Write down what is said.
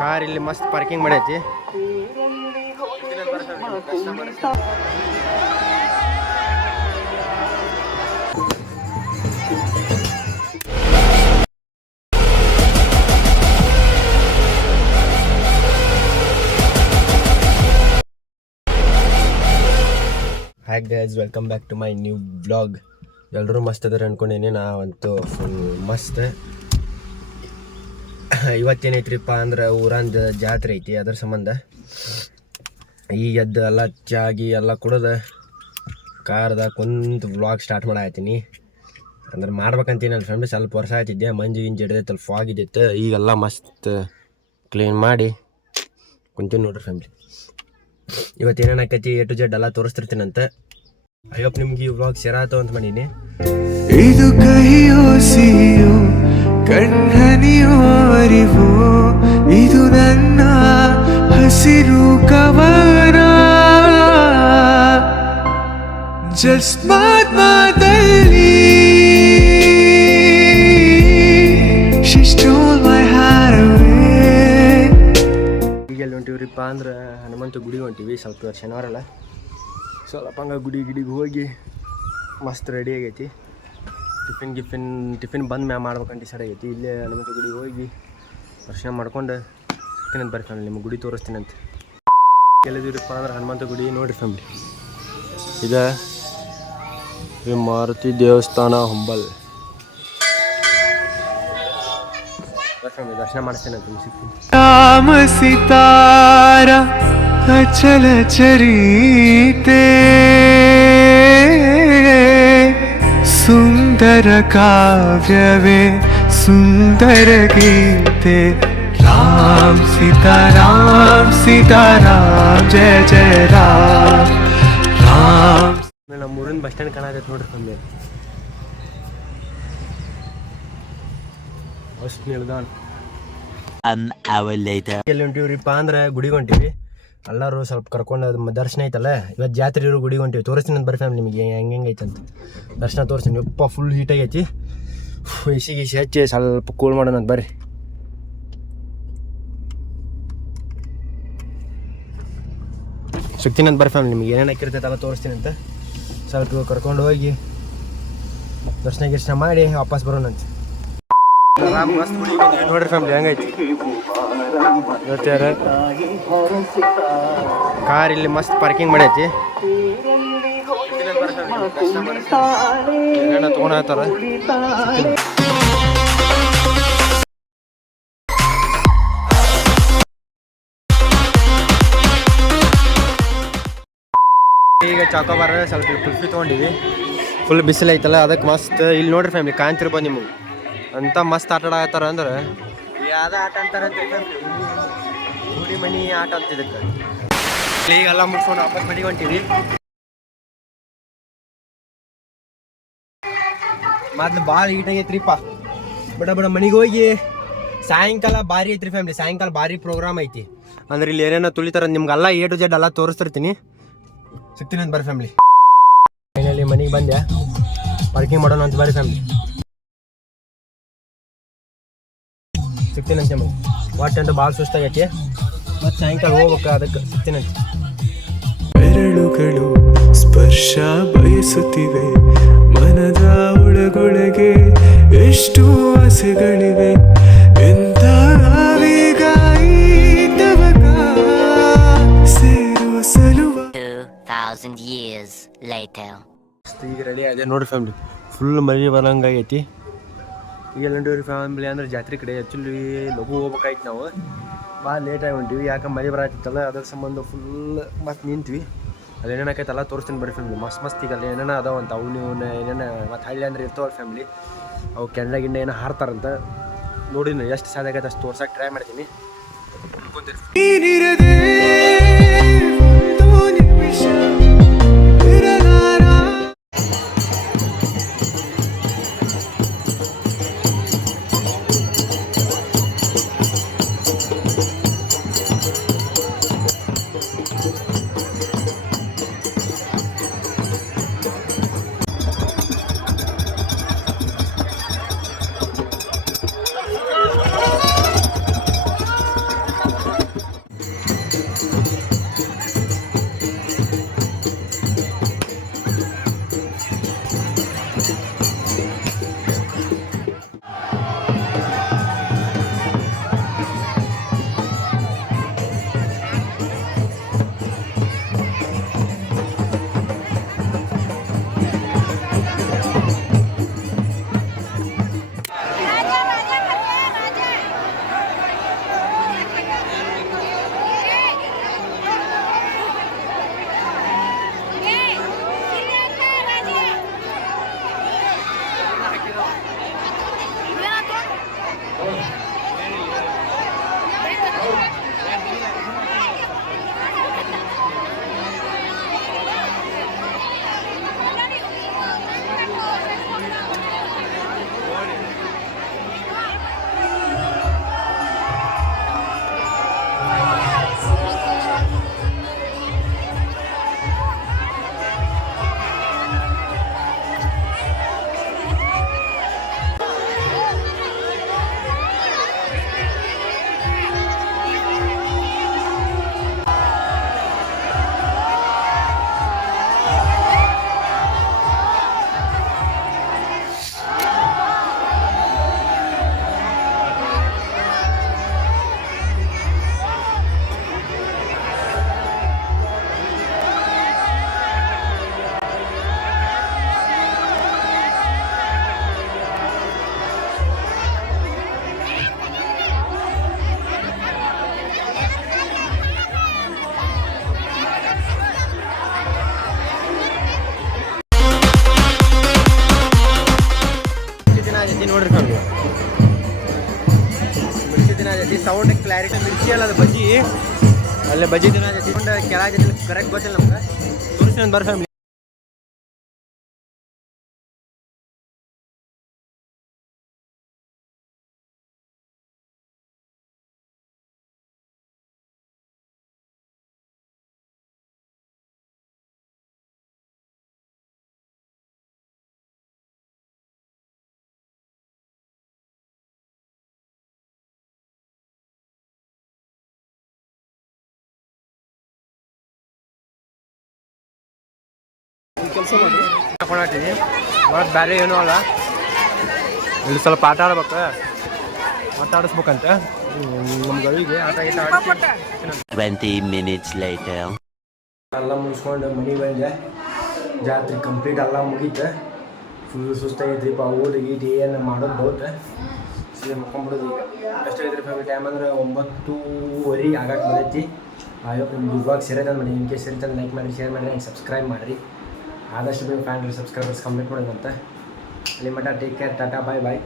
Car ಇಲ್ಲಿ ಮಸ್ತ್ parking ಮಾಡೈತಿ. Hi guys, welcome back to my new blog. ಎಲ್ಲರೂ ಮಸ್ತ್ ಅದಾರೆ ಅನ್ಕೊಂಡೇನಿ. ನಾವಂತೂ ಫುಲ್ ಮಸ್ತ್. ಇವತ್ತೇನೈತ್ರಿಪ್ಪ ಅಂದ್ರೆ ಊರಂದು ಜಾತ್ರೆ ಐತಿ. ಅದ್ರ ಸಂಬಂಧ ಈಗ ಎದ್ದು ಎಲ್ಲ ಚಾಗಿ ಎಲ್ಲ ಕುಡ್ದು ಕಾರ್ದಾಗ ಕುಂತು ವ್ಲಾಗ್ ಸ್ಟಾರ್ಟ್ ಮಾಡಾಕತ್ತೀನಿ. ಅಂದ್ರೆ ಮಾಡ್ಬೇಕಂತೀನಿ ಅಲ್ಲಿ ಫ್ರೆಂಡ್. ಸ್ವಲ್ಪ ವರ್ಷ ಆಯ್ತಿದ್ದೆ, ಮಂಜು ಗಿಂಜು ಹಿಡಿದೈತೆ, ಅಲ್ಲಿ ಫಾಗ್ ಇದ್ದಿತ್ತು. ಈಗೆಲ್ಲ ಮಸ್ತ್ ಕ್ಲೀನ್ ಮಾಡಿ ಕುಂತೀನಿ ನೋಡ್ರಿ ಫ್ಯಾಮಿಲಿ. ಇವತ್ತು ಏನೇನು ಆಕೈತಿ ಎ ಟು ಜೆಡ್ ಎಲ್ಲ ತೋರಿಸ್ತಿರ್ತೀನಂತೆ. ಅಯ್ಯಪ್ಪ ನಿಮ್ಗೆ ಈ ವ್ಲಾಗ್ ಶೇರ್ ಆಯ್ತು ಅಂತ ಮಾಡೀನಿ. ಇದು ಕಹಿಯೋ ಸಿಹಿಯೋ ಕಣ್ಣನಿಯೋ ಅರಿವೋ, ಇದು ನನ್ನ ಹಸಿರು ಕವನ. ಜಸ್ಟ್ ಮಾತಲ್ಲಿ she stole my heart away. ಈಗ ಎಲ್ಲಿ ಹೊಂಟಿವ್ರಿಪ್ಪ ಅಂದ್ರೆ ಹನುಮಂತ ಗುಡಿಗೆ ಹೊಂಟಿವಿ. ಸ್ವಲ್ಪ ಶನಿವಾರ ಅಲ್ಲ, ಸ್ವಲ್ಪ ಹಂಗೆ ಗುಡಿಗೆ ಹೋಗಿ ಮಸ್ತ್ ರೆಡಿ ಆಗೈತಿ. ಟಿಫಿನ್ ಬಂದು ಮ್ಯಾ ಮಾಡ್ಬೇಕಂತ ಡಿಸೈಡ್ ಆಗೈತಿ. ಇಲ್ಲೇ ಹನುಮಂತ ಗುಡಿಗೆ ಹೋಗಿ ದರ್ಶನ ಮಾಡ್ಕೊಂಡು ಸಿಗ್ತೀನಂತ ಬರ್ರಿ ಫ್ಯಾಮಿಲಿ. ನಿಮ್ಗೆ ಗುಡಿ ತೋರಿಸ್ತೀನಂತ. ಎಲ್ಲಿದ್ದೀವ್ರಿಪ್ಪ ಅಂದ್ರೆ ಹನುಮಂತ ಗುಡಿ ನೋಡಿರಿ ಫ್ಯಾಮಿಲಿ. ಇದು ಮಾರುತಿ ದೇವಸ್ಥಾನ ಹೊಂಬಲ್. ದರ್ಶನ ಮಾಡಿಸ್ತೇನಂತ ಸಿಗ್ತೀನಿ. ರಾಮ ಸಿತಾರ ಅಚಲ ಚರಿತೆ, ಸುಂದರ ಕಾವ್ಯವೇ ಸುಂದರ ಗೀತೆ. ರಾಮ್ ಸೀತಾರಾಮ್ ಸೀತಾರಾಮ್ ಜಯ ಜಯ ರಾಮ್ ರಾಮ್. ನಮ್ಮ ಊರಿನ ಬಸ್ ಸ್ಟ್ಯಾಂಡ್ ಕಾಣತೈತೆ ನೋಡ್ರಿ ಫ್ಯಾಮಿಲಿ. ಬಸ್ ನಿಲ್ದಾಣ. ಎಲ್ಲಿ ಹೊಂಟಿವ್ರಿಪ್ಪ ಅಂದ್ರೆ ಗುಡಿಗೆ ಹೊಂಟಿವಿ. ಎಲ್ಲರೂ ಸ್ವಲ್ಪ ಕರ್ಕೊಂಡು ದರ್ಶನ ಐತಲ್ಲ, ಇವತ್ತು ಜಾತ್ರೆ ಇರೋ ಗುಡಿಗೆ ಹೊಂಟಿವಿ. ತೋರಿಸ್ತೀನಿ ಅಂತ ಬರ್ರಿ ಫ್ಯಾಮಿಲಿ ನಿಮಗೆ ಹೆಂಗೆ ಐತಂತ. ದರ್ಶನ ತೋರಿಸ್ತೀನಿ. ಯಪ್ಪ ಫುಲ್ ಹೀಟಾಗೈತಿ. ಎಸಿ ಹಚ್ಚಿ ಸ್ವಲ್ಪ ಕೂಲ್ ಮಾಡೋಣ ಅಂತ ಬರ್ರಿ. ಸಿಗ್ತೀನಿ ಅಂತ ಬರ್ರಿ ಫ್ಯಾಮಿಲಿ. ನಿಮ್ಗೆ ಏನೇನು ಹಾಕಿರ್ತೈತಲ್ಲ ತೋರಿಸ್ತೀನಿ ಅಂತ. ಸ್ವಲ್ಪ ಕರ್ಕೊಂಡು ಹೋಗಿ ದರ್ಶನ ಮಾಡಿ ವಾಪಸ್ ಬರೋಣಂತ. ಮಸ್ತ್ ಗುಡಿಗೆ ನೋಡ್ರಿ ಫ್ಯಾಮಿಲಿ ಹೆಂಗೈತಿ. ಇವತ್ತಾರ ಕಾರ್ ಇಲ್ಲಿ ಮಸ್ತ್ ಪಾರ್ಕಿಂಗ್ ಮಾಡೈತಿ. ಏನೇನ ತೊಗೊಂಡಾತಾರ. ಈಗ ಚಾಕೋಬಾರ ಸ್ವಲ್ಪ ಕುಲ್ಫಿ ತೊಗೊಂಡಿವಿ. ಫುಲ್ ಬಿಸಿಲು ಐತಲ್ಲ, ಅದಕ್ಕೆ ಮಸ್ತ್. ಇಲ್ಲಿ ನೋಡ್ರಿ ಫ್ಯಾಮಿಲಿ ಕಾಣ್ತಿರ್ಬೋದು ನಿಮಗೆ. ಅಂತ ಮಸ್ತ್ ಆಟ ಆಡತ್ತಾರ ಅಂದ್ರೆ ಯಾವುದೇ ಆಟ ಅಂತಾರಂತ ಹುಡಿ ಮನಿ ಆಟ ಅಂತ. ಇದಕ್ಕೆ ಈಗೆಲ್ಲ ಮುಗಿಸ್ಕೊಂಡು ವಾಪಸ್ ಮನೆಗೆ ಹೊಂಟಿವಿ. ಮೊದ್ಲು ಭಾಳ ಈಟಾಗೈತ್ರಿಪ್ಪ. ಬಡ ಮನೆಗೆ ಹೋಗಿ ಸಾಯಂಕಾಲ ಭಾರಿ ಐತ್ರಿ ಫ್ಯಾಮಿಲಿ. ಸಾಯಂಕಾಲ ಭಾರಿ ಪ್ರೋಗ್ರಾಮ್ ಐತಿ. ಅಂದ್ರೆ ಇಲ್ಲಿ ಏನೇನೋ ತುಳಿತಾರ. ನಿಮ್ಗೆಲ್ಲ ಎ ಟು ಜೆಡ್ ಎಲ್ಲ ತೋರಿಸ್ತಿರ್ತೀನಿ. ಸಿಗ್ತೀನಿ ಅಂತ ಬರ್ರಿ ಫ್ಯಾಮಿಲಿ. ಫೈನಲಿ ಮನೆಗೆ ಬಂದೆ. ಪಾರ್ಕಿಂಗ್ ಮಾಡೋಣ ಅಂತ ಬರ್ರಿ ಫ್ಯಾಮಿಲಿ. ಸಿಗ್ತೀನಂತೆ ಮಗ. ವಾಟ್ ಅಂತ ಭಾಳ ಸುಸ್ತಾಗೈತಿ. ಮತ್ತು ಸಾಯಂಕಾಲ ಹೋಗ್ಬೇಕು, ಅದಕ್ಕೆ ಸಿಗ್ತೀನಂತೆ. ಬೆರಳುಗಳು ಸ್ಪರ್ಶ ಬಯಸುತ್ತಿವೆ, ಮನದ ಒಳಗೊಳಗೆ ಎಷ್ಟು ಆಸೆಗಳಿವೆ. ಎಂತ ಆವೇಗ ಈ ತವಕ ಸೇರುವ ಸಲುವ. 2000 years later. ಈಗ ರೆಡಿ ಆಗಿದೆ ನೋಡ್ರಿ ಫ್ಯಾಮಿಲಿ. ಫುಲ್ ಮಳೆ ಬರಂಗಾಗೈತಿ. ಈಗ ಹೊಂಟಿವ್ರಿ ಫ್ಯಾಮಿಲಿ ಅಂದ್ರೆ ಜಾತ್ರೆ ಕಡೆ. ಆ್ಯಕ್ಚುಲಿ ಲಘು ಹೋಗ್ಬೇಕಾಯ್ತು ನಾವು. ಭಾಳ ಲೇಟಾಗಿ ಹೊಂಟಿವಿ. ಯಾಕೆ ಮಳೆ ಬರತ್ತಿತ್ತಲ್ಲ, ಅದ್ರ ಸಂಬಂಧ ಫುಲ್ ಮತ್ತೆ ನಿಂತ್ವಿ. ಅಲ್ಲಿ ಏನೇನು ಆಕೈತಲ್ಲ ತೋರಿಸ್ತೀನಿ ಬರ್ರಿ ಫ್ಯಾಮಿಲಿ. ಮಸ್ತ್ ಈಗ ಅಲ್ಲಿ ಏನೇನೋ ಅದಾವಂತ. ಅವು ನೀವು ಏನೇನು ಮತ್ತು ಹಳ್ಳಿ ಅಂದ್ರೆ ಇರ್ತಾವಲ್ಲ ಫ್ಯಾಮಿಲಿ. ಅವು ಕೆಂಡ ಗಿಂಡ ಏನೋ ಹಾರ್ತಾರಂತ. ನೋಡಿ ಎಷ್ಟು ಸಾಧ್ಯ ಆಗೈತೆ ಅಷ್ಟು ತೋರ್ಸಕ್ಕೆ ಟ್ರೈ ಮಾಡ್ತೀನಿ. ಸೌಂಡ್ ಕ್ಲಾರಿಟಿ ಮಿರ್ಚಿ ಅಲ್ಲ ಅದು ಬಜ್ಜಿ ಅಲ್ಲೇ ಬಜ್ಜಿ ದಿನ ಕೆಳಗೆ ಕರೆಕ್ಟ್ ಗೊತ್ತಿಲ್ಲ ನಮ್ಗೆ ತೋರಿಸಿ ಒಂದು ಬರ್ ಫ್ಯಾಮಿಲಿ ಕೆಲಸ ಮಾಡಿ ಹಾಕೊಂಡಾತೀನಿ ಮತ್ತು ಬೇರೆ ಏನೂ ಅಲ್ಲ ಇಲ್ಲಿ ಸ್ವಲ್ಪ ಆಟ ಆಡ್ಬೇಕು ಆಡಿಸ್ಬೇಕಂತ ನಮ್ಮ ಗಳಿಗೆ ಆಟ ಗೀಟ 20 minutes later. ಎಲ್ಲ ಮುಗಿಸ್ಕೊಂಡು ಮನೆಗೆ ಬಂದೆ ಜಾತ್ರೆ ಕಂಪ್ಲೀಟ್ ಎಲ್ಲ ಮುಗೀತು ಫುಲ್ ಸುಸ್ತಾಗೈತ್ರಿಪ್ಪ ಊಟ ಗೀಟ ಏನು ಮಾಡೋದು ಡೌಟ್ ಸೀದಾ ಮಕ್ಕೊಂಬಿಡೋದು ಈಗ ಎಷ್ಟಾಗೈತ್ರಿ ಫ್ಯಾಮಿಲಿ ಟೈಮ್ ಅಂದ್ರೆ 9:30 ಆಗಕ್ಕೆ ಬಂದೈತಿ ಆಯೋ ನಿಮ್ಗೆ ಇವಾಗ ಸೇರಿದ ಮಾಡಿ ಇನ್ ಕೇಸ್ ಸೇರಿತ ಲೈಕ್ ಮಾಡಿ ಶೇರ್ ಮಾಡಿರಿ ಆ್ಯಂಡ್ ಸಬ್ಸ್ಕ್ರೈಬ್ ಮಾಡಿರಿ ಆದಷ್ಟು ಬೇಗ 500 ಸಬ್ಸ್ಕ್ರೈಬರ್ಸ್ ಕಂಪ್ಲೀಟ್ ಮಾಡೋದಂತ ಅಲ್ಲಿ ಮಟ್ಟ ಟೇಕ್ ಕೇರ್ ಟಾಟಾ ಬಾಯ್ ಬಾಯ್